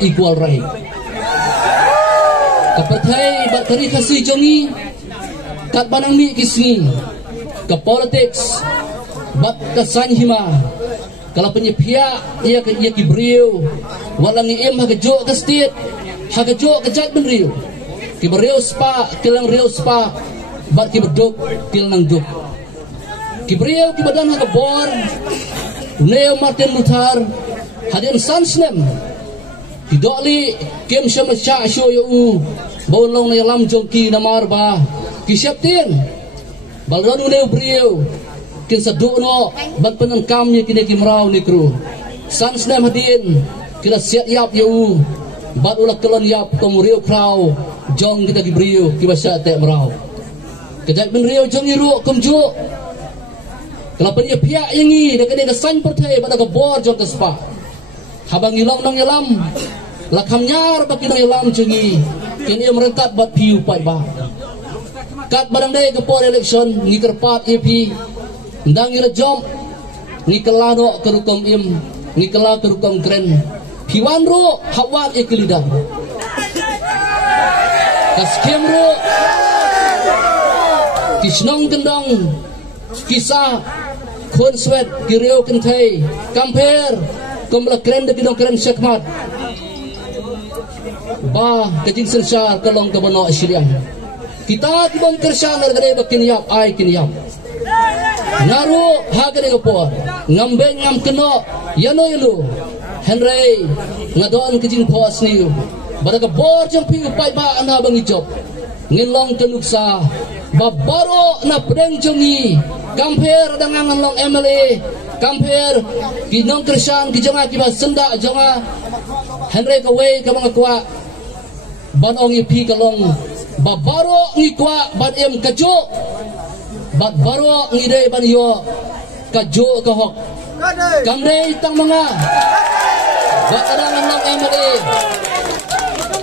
equal right. Kapertai bat kari kasih jongi kat banang mi kisni ke politics bat kesan hima kalau penyepia ia ki beriu walang iem hagajo ke state hagajo ke jat benriu ki beriu spa kilang riu spa bat ki beduk kil nang duk ki beriu ki badan hagabor Neo Martin Luther hadin sansnem Hidoli kem syama sya syo yu bon long na lam jongki namar ba ki syaptin balranu ne brio kin sadu no ban penan kam ni kine kimrau ni kru sans nam hadin kila siat yap yu bat ulak kelon yap komrio krau jong kita ki brio ki basa te mrau kedai ben rio jong iru kumju kalau penya pia yangi dekat dia san pertai pada ke bor jong ke spa habang ilong nang yalam lakam nyar baki nang yalam jengi kini merentat bat piu pai ba kat barang dai ke por election ni kerpat EP ndang ira jom ni kelano kerukom im ni kela kerukom kren piwan ro hawat iklidan kaskem ro kisnong kendang kisah khun swet kireo kentai kamper komla kren de bidong kren syakmat ba kajing sensar kalong kabano asyriang kita tibong kersyan nagade bakin yap ay kiniyap ngaru hagade gopor ngambeng ngam keno yano yano henry ngadon kajing pos niu baraga bor jang piu pai ba ana bang ijop ngilong kenuksa babaro na pedeng jongi kamper dengan ngelong MLA kamper kinong kersyan kijonga kiba senda jonga henry kawai kamang akwa banong ipi kalong babaro ngikwa ban em kajo bat baro ngidei ban yo kajo kahok kamdei tang mga bat adang ngelong MLA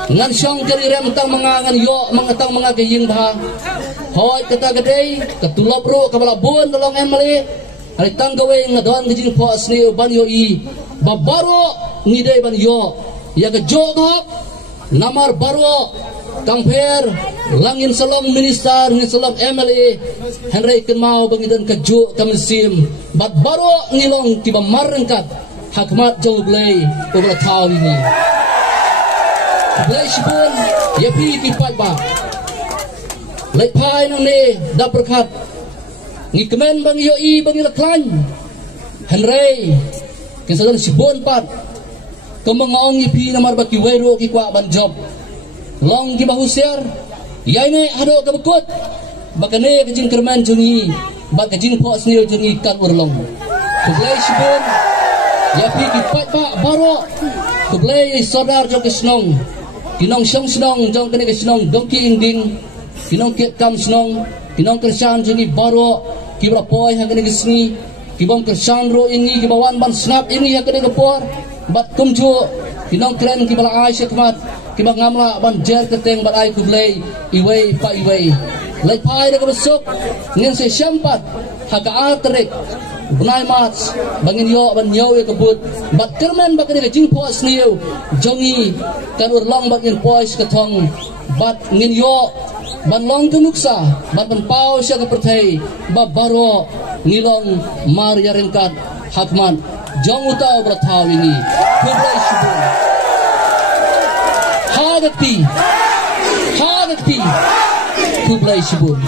ngan syong kerirem tang mga ngan yo mangatang mga kaying bah hoy kata gedei ketulop ro kabala bun tolong emle ari tanggawe ngadon gijing pos ni ban yo I babaro ngidei ban yo ya ke jogok namar baro kamper langin salong minister ni salong emle henry kenmau bangidan ke jo kamsim bat baro ngilong tiba marengkat hakmat jaublei obra taw ini blai sibun ya pi kipat ba lepai nang ne da berkat ngi kemen bang yo I bang laklan henry kesadan sibun pat kemangong ipi namar baki wero ki kwa ban job long ki bahusiar ya ini hado ka bekut bakane kejing kerman jungi bak kejing pos ni jungi kan urlong kublai sibun ya pi kipat ba baro kublai sodar jok kesnong kinong syong snong jong kene kesnong dongki inding kinong kiat kam snong kinong kersyan jengi baro kibra poi hakene gesni kibong kersyan ro ini kibawan ban snap ini hakene gepor bat kumju kinong kren kibala ai syakmat kibang ngamla ban jer keteng bat ai kublei iwei pa iwei lai pai de besok ngin se syampat haka atrek bunai mats bangin yo ban nyaw e kebut bat kermen bakane jing pos niu jongi kan urlong bat ngin pois ketong bat ngin yo ban long tunuksa bat ban pau sya kepertai babaro ngilong mar yaringkat hakman jong utau bertaw ini kublai syubun hagati kublai syubun